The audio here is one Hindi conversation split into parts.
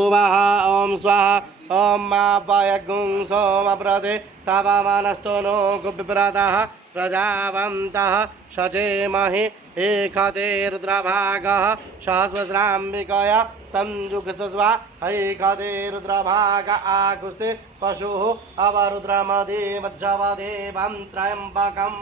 स्वाहा ओम स्वाहा ओम मा वयगुं सोमप्रदे तावानस्तो नो गुबिप्रातः प्रजावन्तः सचेमहि एकते रुद्रभागः सहस्राम्बिकया तंजुगस्वा एकते रुद्रभाग आगुस्ते पशुः अवरुद्रमदे वज्रवदेवं त्रयम्बकं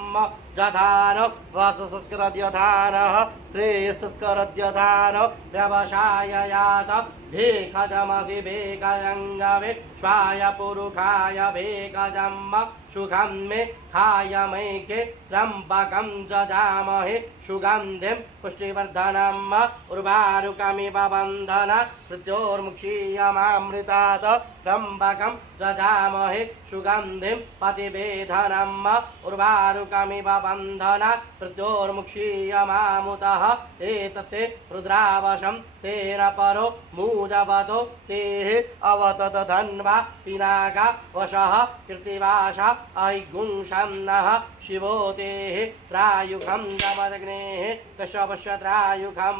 जधान वसुस्करद्यधानः श्रेयस्करद्यधान व्यवसाययात भेखजमसि भेखजङ्गवे स्वाय पुरुखाय भेखजम् सुखं मे खाय मैके त्र्यम्बकं जजामहे सुगन्धिं पुष्टिवर्धनम् उर्वारुकमिव बन्धन मृत्योर्मुक्षीयमामृतात् त्र्यम्बकं जजामहे सुगन्धिं पतिवेधनम् उर्वारुकमिव बन्धन मृत्योर्मुक्षीयमामुतः एतते रुद्रावशं तेन परो मूजवतो तेः अवतत धन्वा पिनाका वशः कृतिवासा अहिगुंसन्नः शिवो तेः त्रायुखं दमदग्नेः कश्यपस्य त्रायुखं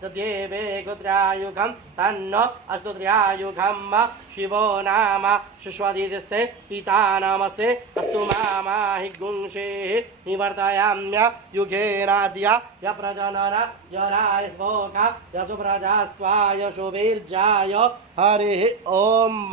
तद्देवे गुत्रायुखं तन्न अस्तु त्रायुखं शिवो नाम सुष्वदिस्ते पिता नमस्ते अस्तु माहिगुंसेः निवर्तयाम्य युगेनाद्य यप्रजनन यराय स्पोका यशुप्रजास्त्वाय शुभिर्जाय हरिः ओम।